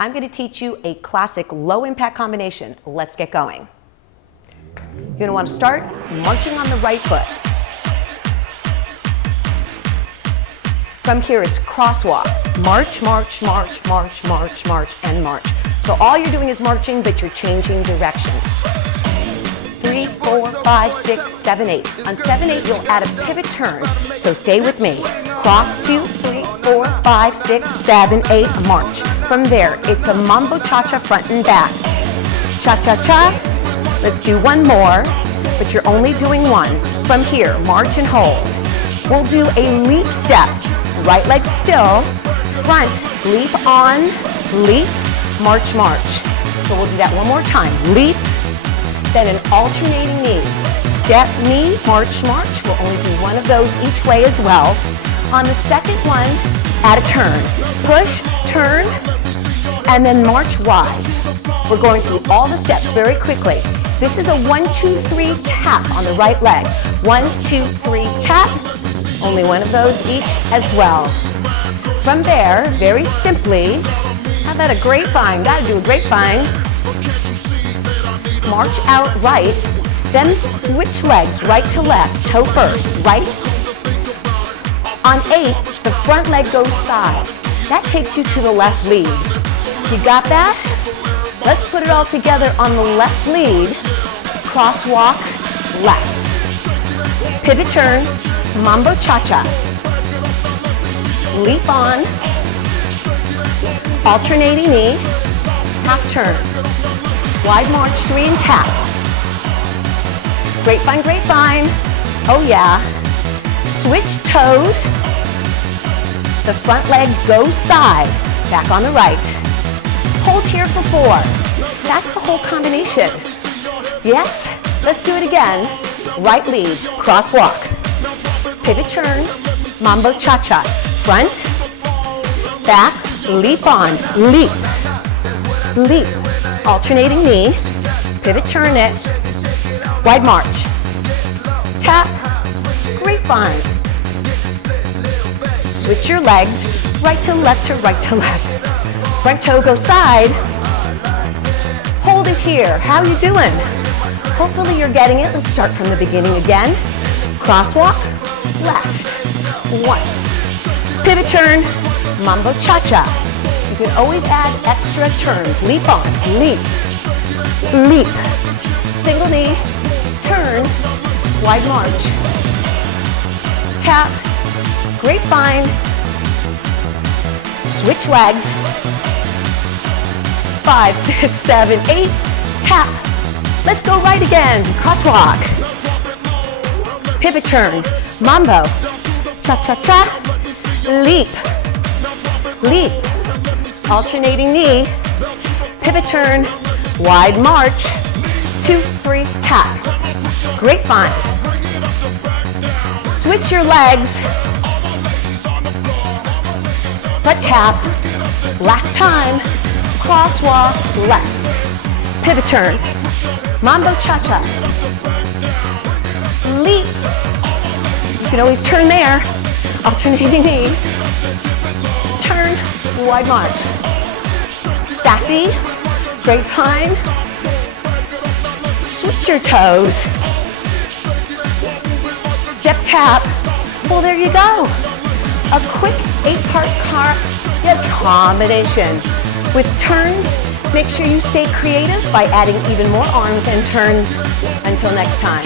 I'm going to teach you a classic low impact combination. Let's get going. You're going to want to start marching on the right foot. From here, it's crosswalk. March, march, march, march, march, march, and march. So all you're doing is marching, but you're changing directions. 3, 4, 5, 6, 7, 8. On 7, 8, you'll add a pivot turn. So stay with me. Cross 2, 3, 4, 5, 6, 7, 8, march. From there, it's a mambo cha-cha front and back. Cha-cha-cha. Let's do one more, but you're only doing one. From here, march and hold. We'll do a leap step. Right leg still, front, leap on, leap, march, march. So we'll do that one more time. Leap, then an alternating knee. Step, knee, march, march. We'll only do one of those each way as well. On the second one, add a turn. Push, turn, and then march wide. We're going through all the steps very quickly. This is a 1, 2, 3 tap on the right leg. 1, 2, 3 tap. Only one of those each as well. From there, very simply, how about a grapevine? Gotta do a grapevine. March out right, then switch legs right to left, toe first, right. On 8, the front leg goes side. That takes you to the left lead. You got that? Let's put it all together on the left lead. Crosswalk, left. Pivot turn, mambo cha-cha. Leap on, alternating knee, half turn. Wide march, 3 and tap. Grapevine, grapevine. Oh yeah. Switch toes. The front leg goes side. Back on the right. Hold here for 4. That's the whole combination. Yes? Let's do it again. Right lead, crosswalk. Pivot turn, mambo cha-cha. Front, back, leap on, leap, leap. Alternating knee, pivot turn it, wide march. Tap, grapevine. Switch your legs, right to left to right to left. Front toe goes side. Hold it here. How are you doing? Hopefully you're getting it. Let's start from the beginning again. Crosswalk, left. 1. Pivot turn, mambo cha-cha. You can always add extra turns. Leap on, leap, leap. Single knee, turn, wide march. Tap, grapevine. Switch legs. 5, 6, 7, 8. Tap. Let's go right again. Crosswalk. Pivot turn. Mambo. Cha-cha-cha. Leap. Leap. Alternating knee. Pivot turn. Wide march. 2, 3, tap. Grapevine. Switch your legs. But tap. Last time. Crosswalk. Left. Pivot turn. Mambo cha-cha. Leap. You can always turn there. Alternating knee. Turn. Wide march. Sassy. Grapevine. Switch your toes. Step tap. Well, there you go. A quick 8-part combination. With turns, make sure you stay creative by adding even more arms and turns. Until next time.